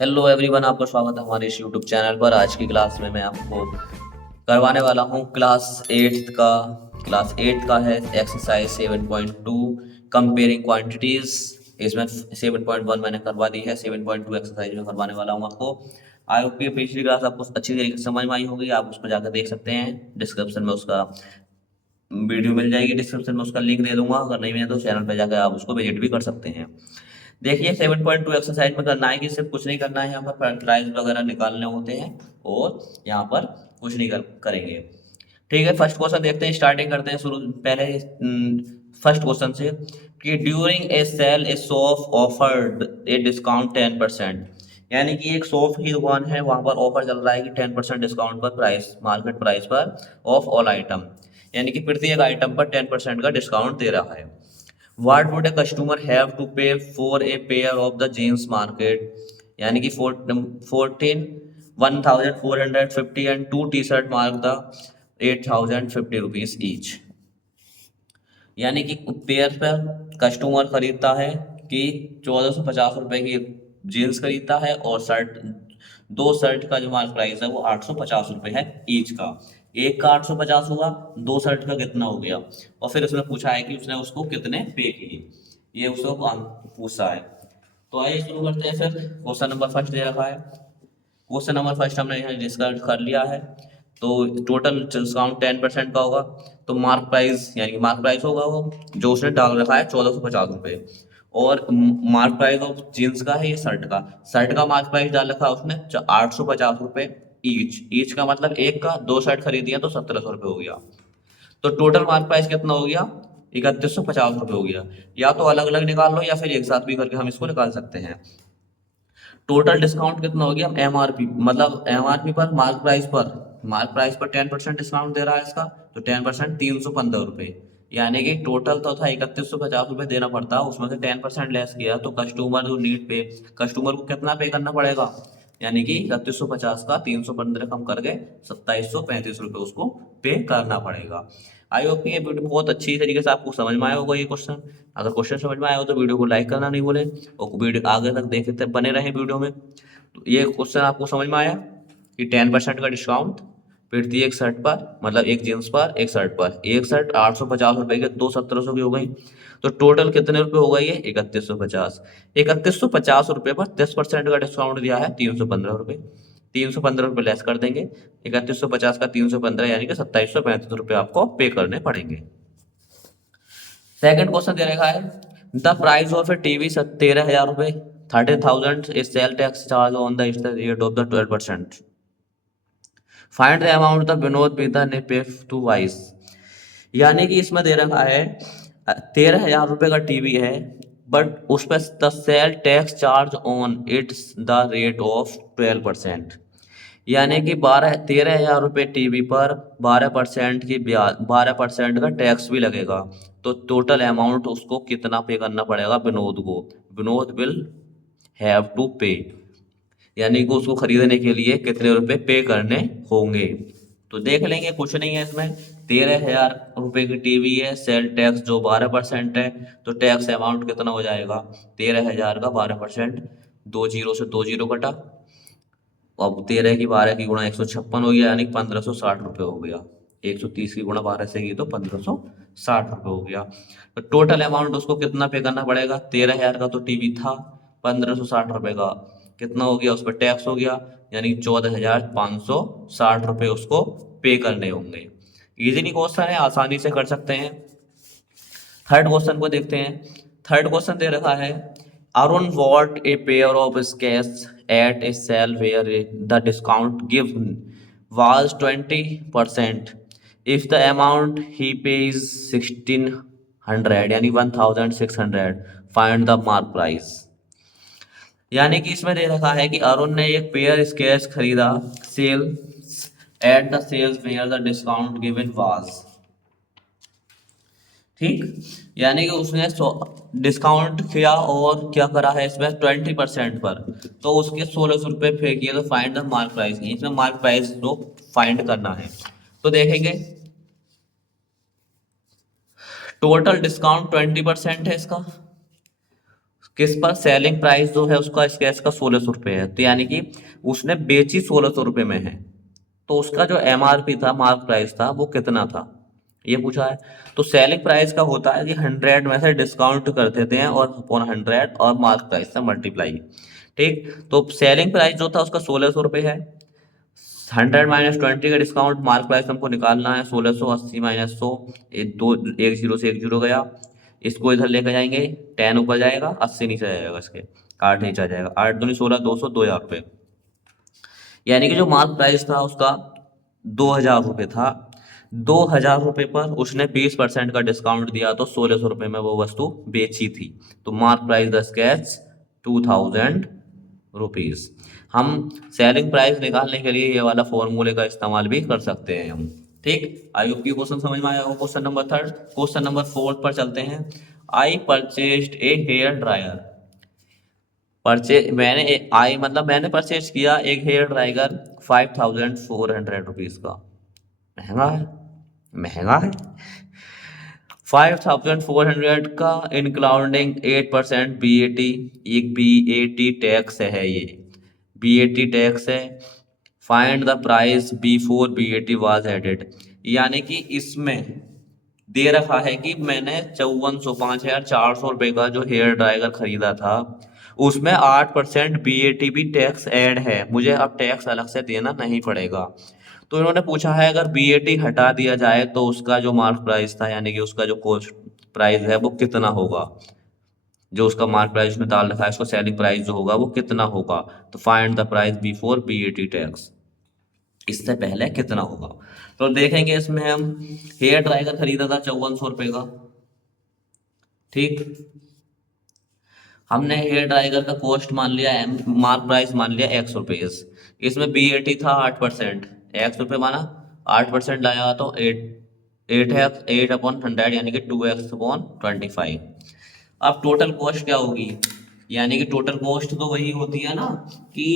Hello everyone, आपका स्वागत है हमारे इस यूट्यूब चैनल पर। आज की क्लास में मैं आपको करवाने वाला हूँ क्लास एट्थ का है एक्सरसाइज 7.2 कंपेयरिंग क्वांटिटीज। इसमें 7.1 मैंने करवा दी है, 7.2 एक्सरसाइज में करवाने वाला हूँ आपको। आई होप कि पिछली क्लास आपको अच्छी तरीके से समझ में आई होगी। आप उसको जाकर देख सकते हैं, डिस्क्रिप्शन में उसका वीडियो मिल जाएगी, डिस्क्रिप्शन में उसका लिंक दे दूंगा। अगर नहीं मिले तो चैनल पर जाकर आप उसको विजिट भी कर सकते हैं। देखिए 7.2 एक्सरसाइज में करना है कि सिर्फ कुछ नहीं करना है, यहाँ पर फैक्टराइज वगैरह निकालने होते हैं और यहाँ पर कुछ नहीं करेंगे। ठीक है, फर्स्ट क्वेश्चन देखते हैं, स्टार्टिंग करते हैं शुरू पहले फर्स्ट क्वेश्चन से कि during a sale a shop offered a discount 10%। यानी कि एक शॉप की दुकान है, वहां पर ऑफर चल रहा है कि 10% डिस्काउंट पर प्राइस, मार्केट प्राइस पर ऑफ ऑल आइटम, यानी कि प्रत्येक आइटम पर 10% का डिस्काउंट दे रहा है। What would a customer have to pay for a pair of the jeans market? यानी कि 14,1,450 and two T-shirt mark the 8,050 rupees each। यानी कि पेयर पर कस्टमर खरीदता है कि 1450 रुपए की जीन्स खरीदता है और शर्ट, दो शर्ट का जो मार्क प्राइस है वो 850 रुपये है ईच का। एक का 850 हुआ, दो शर्ट का कितना हो गया, और फिर उसने पूछा है कि उसने उसको कितने पे किए, ये उसको पूछा है। तो आइए शुरू करते हैं। फिर क्वेश्चन नंबर फर्स्ट दे रखा है। क्वेश्चन नंबर फर्स्ट हमने यहाँ डिस्कस कर लिया है। तो टोटल डिस्काउंट 10% का होगा। तो मार्क प्राइस, यानी कि मार्क प्राइस होगा वो जो उसने डाल रखा है 1450 रुपये, और मार्क प्राइस ऑफ जींस का है ये शर्ट का मार्क प्राइस डाल रखा है उसने 850 रुपये ईच। ईच का मतलब एक का, दो शर्ट खरीदी है तो 1700 रुपये हो गया। तो टोटल मार्क प्राइस कितना हो गया, 3150 रुपये हो गया। या तो अलग अलग निकाल लो या फिर एक साथ भी करके हम इसको निकाल सकते हैं। टोटल डिस्काउंट कितना हो गया, एमआरपी मतलब एमआरपी पर, मार्क प्राइस पर 10% डिस्काउंट दे रहा है इसका। तो 10% 315 रुपये, यानी कि टोटल तो था 3150 रुपये देना पड़ता, उसमें से 10% लेस किया तो कस्टमर जो नीड पे, कस्टमर को कितना पे करना पड़ेगा, यानी कि 3150 का 315 कम करके 2735 रुपये उसको पे करना पड़ेगा। आई होप कि ये वीडियो बहुत अच्छी तरीके से आपको समझ में आया होगा ये क्वेश्चन। अगर क्वेश्चन समझ में आया हो तो वीडियो को लाइक करना नहीं भूलें, और वीडियो आगे तक देखते बने रहें वीडियो में। तो ये क्वेश्चन आपको समझ में आया कि 10% का डिस्काउंट प्रत्येक शर्ट पर, मतलब एक जींस पर, एक शर्ट पर, एक शर्ट 850 रुपये के, दो 1700 की हो गई। तो टोटल कितने रुपए हो गई है, 3150। 3150 रुपये पर 10% का डिस्काउंट दिया है 315 रुपये। 315 रुपये लेस कर देंगे, 3150 का 315 यानी कि 2735 रुपये आपको पे करने पड़ेंगे। सेकंड क्वेश्चन दे रखा है the price of A TV 13,000 रुपये, 30,000 is sale tax charge on the rate of the 12%। Find the amount the Vinod विदा ने पे टू वाइस। यानी कि इसमें दे रखा है 13,000 रुपये का टीवी है, बट उस पर the sale tax charge on it's the rate of 12%। यानी कि 13,000 रुपये टीवी पर 12% की ब्याज, 12% का टैक्स भी लगेगा। तो टोटल अमाउंट उसको कितना पे करना पड़ेगा विनोद को, विनोद विल हैव टू पे, यानी कि उसको खरीदने के लिए कितने रुपए पे करने होंगे। तो देख लेंगे, कुछ नहीं है इसमें। 13,000 रुपये की टीवी है, सेल टैक्स जो 12% है, तो टैक्स अमाउंट कितना हो जाएगा, 13,000 का 12%, दो जीरो से दो जीरो कटा, अब 13 की 12 की गुणा 156 हो गया, यानी 1560 रुपये हो गया। 130 की गुणा 12 से की तो 1560 रुपये हो गया। तो टोटल अमाउंट उसको कितना पे करना पड़ेगा, 13,000 का तो टीवी था, 1560 रुपये का कितना हो गया, उस पर टैक्स हो गया, यानी 14,560 रुपये उसको पे करने होंगे। इजीली क्वेश्चन है, आसानी से कर सकते हैं। थर्ड क्वेश्चन को देखते हैं। थर्ड क्वेश्चन दे रखा है Arun bought a pair of skates at a sale where the discount given was 20%। If the amount he pays 1600 यानी 1600, फाइंड द मार्क प्राइस। यानी कि इसमें दे रखा है कि अरुण ने एक पेयर स्केट्स खरीदा, sale at the sales where the discount given was, ठीक, यानी कि उसने डिस्काउंट किया और क्या करा है इसमें 20% पर, तो उसके 1600 रुपये पे किए। तो फाइंड द मार्क प्राइस, इसमें मार्क प्राइस को फाइंड करना है। तो देखेंगे टोटल डिस्काउंट 20% है इसका, किस पर? सेलिंग प्राइस जो है उसका स्केच का 1600 रुपये है, तो यानी कि उसने बेची 1600 रुपये में है, तो उसका जो एमआरपी था, मार्क प्राइस था, वो कितना था, ये पूछा है। तो सेलिंग प्राइस का होता है कि 100 में से डिस्काउंट कर देते हैं और अपॉन 100 और मार्क प्राइस से मल्टीप्लाई। ठीक, तो सेलिंग प्राइस जो था उसका 1600 रुपये है। 100 - 20 का डिस्काउंट, मार्क प्राइस हमको निकालना है 1680 - 100, एक जीरो से एक जीरो गया, इसको इधर लेकर जाएंगे, 10 ऊपर जाएगा, 80 नीचे जाएगा, इसके 8 नीचे आ जाएगा, 8 दूनी 16, 200, 2000 रुपये। यानी कि जो मार्क प्राइस था उसका 2000 रुपये था। 2000 रुपये पर उसने 20% का डिस्काउंट दिया, तो 1600 रुपये में वो वस्तु बेची थी। तो mark price the sketch 2000 rupees. हम सेलिंग प्राइस निकालने के लिए ये वाला फॉर्मूले का इस्तेमाल भी कर सकते हैं हम। ठीक, आई होप की क्वेश्चन समझ में आया होगा। क्वेश्चन नंबर 3, क्वेश्चन नंबर 4 पर चलते हैं। आई परचेस्ड ए हेयर ड्रायर। आई मतलब मैंने परचेज किया एक हेयर ड्रायर 5400 रुपीज का। महंगा है, महंगा है। 5400 का इंक्लूडिंग 8% BAT। एक BAT टैक्स है, ये BAT टैक्स है। Find the price before BAT was added. यानी कि इसमें दे रखा है कि मैंने 5400 का जो हेयर ड्रायर खरीदा था, उसमें 8% BAT भी टैक्स ऐड है, मुझे अब टैक्स अलग से देना नहीं पड़ेगा। तो इन्होंने पूछा है अगर BAT हटा दिया जाए तो उसका जो मार्क प्राइस था, यानी कि उसका जो कॉस्ट प्राइस है वो कितना होगा। जो उसका मार्क प्राइस में डाल रखा है, उसका सेलिंग प्राइस जो होगा वो कितना होगा। तो find the price before BAT tax, इससे पहले कितना होगा। तो देखेंगे इसमें हम, हेयर ड्रायर खरीदा था 5400 रुपये का। ठीक, हमने हेयर ड्रायर का कॉस्ट मान लिया, मार्क प्राइस मान लिया ₹100। इसमें BAT था 8%, ₹100 माना, 8% लाया तो 8 यानी कि 2x/25। अब टोटल कॉस्ट क्या होगी, यानी कि टोटल कॉस्ट तो वही होती है ना कि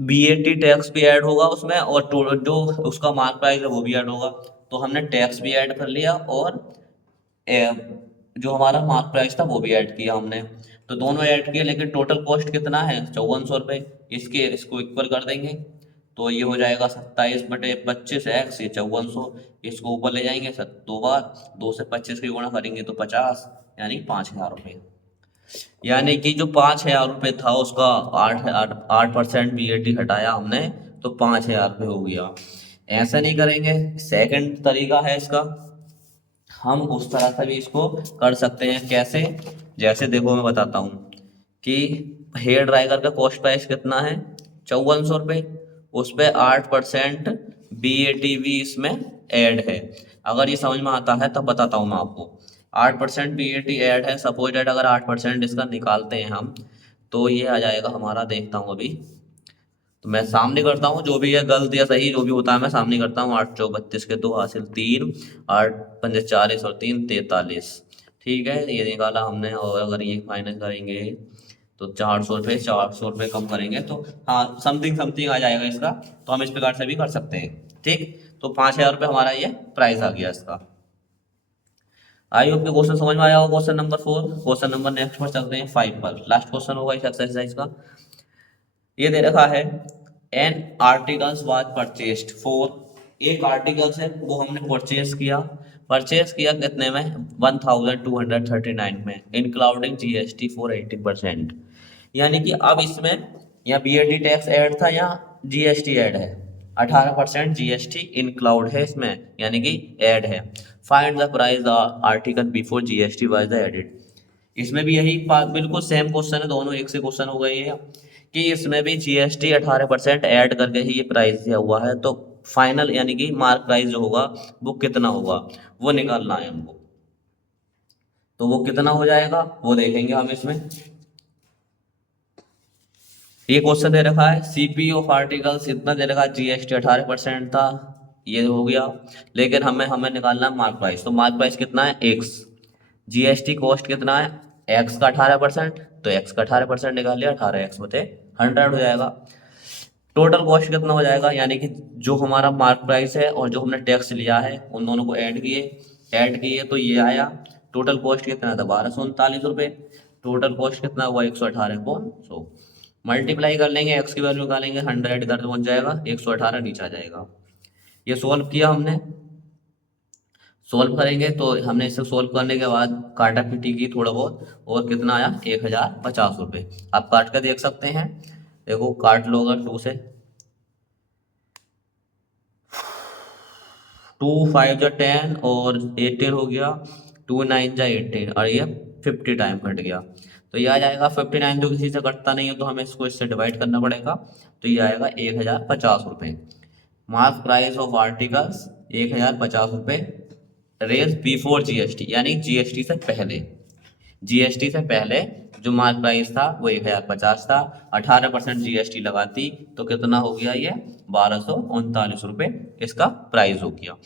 BAT टैक्स भी ऐड होगा उसमें, और जो उसका मार्क प्राइस है वो भी ऐड होगा। तो हमने टैक्स भी ऐड कर लिया और जो हमारा मार्क प्राइस था वो भी ऐड किया हमने। तो दोनों ऐड किए, लेकिन टोटल कॉस्ट कितना है, 5400 रुपये। इसको इक्वल कर देंगे, तो ये हो जाएगा 27/25x, ये 5400। इसको ऊपर ले जाएंगे 2 बार, 2 से 25 की गुणा करेंगे तो 50, यानी 5000 रुपये। यानी कि जो 5000 रुपये था उसका 8% BAT हटाया हमने, तो 5000 रुपये हो गया। ऐसा नहीं करेंगे, सेकंड तरीका है इसका, हम उस तरह से भी इसको कर सकते हैं। कैसे? जैसे देखो मैं बताता हूँ कि हेयर ड्रायर का कॉस्ट प्राइस कितना है, 5400 रुपये। उस पर 8% BAT भी इसमें ऐड है। अगर ये समझ में आता है तब बताता हूँ मैं आपको। 8% BAT ऐड है, सपोज डेट अगर 8% इसका निकालते हैं हम, तो ये आ जाएगा हमारा, देखता हूँ अभी, तो मैं सामने करता हूँ, जो भी है गलत या सही जो भी होता है मैं सामने करता हूँ। 8 चौक 32 के 2 हासिल 3, 8 पंजे 40 और 3 43। ठीक है, ये निकाला हमने। और अगर ये फाइनल करेंगे तो 400 रुपये कम करेंगे तो हाँ समथिंग समथिंग आ जाएगा इसका। तो हम इस प्रकार से भी कर सकते हैं। ठीक, तो 5000 रुपये हमारा ये प्राइस आ गया इसका। आई होप के क्वेश्चन समझ में आया होगा। Question number 4, question number next पर चलते हैं 5 पर। लास्ट क्वेश्चन होगा इस एक्सरसाइज का। ये दे रखा है an articles was purchased for. एक आर्टिकल्स है वो हमने परचेस किया कितने में, 1239 में, इंक्लूडिंग GST फॉर 18%। यानी कि अब इसमें या BAT टैक्स ऐड था या GST ऐड है, 18% GST इंक्लूड है इसमें, यानी कि ऐड है। Find the price article before GST was added. इसमें भी यही बिल्कुल सेम क्वेश्चन है, दोनों एक से क्वेश्चन हो गए ये, कि इसमें भी GST 18% ऐड करके ही ये प्राइस दिया हुआ है। तो फाइनल यानी कि मार्क प्राइस जो होगा वो कितना होगा, वो निकालना है हमको। तो वो कितना हो जाएगा वो देखेंगे हम इसमें। ये क्वेश्चन दे रखा है CP ऑफ आर्टिकल्स इतना दे रखा है, GST 18% था, ये हो गया। लेकिन हमें हमें निकालना है मार्क प्राइस। तो मार्क प्राइस कितना है, X। GST कॉस्ट कितना है, X का 18%, तो X का 18% निकाल लिया, 18x/100 हो जाएगा। टोटल कॉस्ट कितना हो जाएगा, यानी कि जो हमारा मार्क प्राइस है और जो हमने टैक्स लिया है उन दोनों को ऐड किए तो ये आया। टोटल कॉस्ट कितना था, 1239 रुपये। टोटल कॉस्ट कितना हुआ 118 मल्टीप्लाई कर लेंगे, एक्स की वैल्यू निकालेंगे 100 इधर पहुंच जाएगा 118 नीचे आ जाएगा। ये सोल्व किया हमने, सोल्व करेंगे तो हमने इसे सोल्व करने के बाद काटा पीटी की थोड़ा बहुत और कितना आया 1050 रुपये। आप काट कर देख सकते हैं, देखो काट लो अगर 2 से, 2 5 जा 10 और 18 हो गया, 2 9 जा 18 और ये 50 टाइम कट गया तो ये आ जाएगा 59। जो किसी से कटता नहीं है तो हमें इसको इससे डिवाइड करना पड़ेगा, तो ये आएगा 1050 रुपये। मार्क प्राइस ऑफ आर्टिकल्स 1050 रुपये रेज बिफोर जीएसटी, यानी जीएसटी से पहले, जीएसटी से पहले जो मार्क प्राइस था वो 1050 था, 18% जीएसटी लगाती तो कितना हो गया ये 1239 रुपये इसका प्राइस हो गया।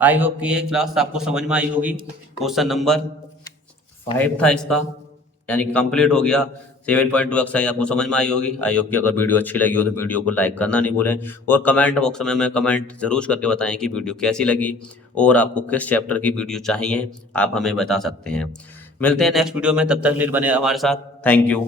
आई होप कि ये क्लास आपको समझ में आई होगी। क्वेश्चन नंबर 5 था इसका, यानी कंप्लीट हो गया। 7.2 एक्सरसाइज आपको समझ में आई होगी। आई होप कि अगर वीडियो अच्छी लगी हो तो वीडियो को लाइक करना नहीं भूलें और कमेंट बॉक्स में हमें कमेंट जरूर करके बताएं कि वीडियो कैसी लगी और आपको किस चैप्टर की वीडियो चाहिए, आप हमें बता सकते हैं। मिलते हैं नेक्स्ट वीडियो में, तब तक के लिए बने हमारे साथ। Thank you.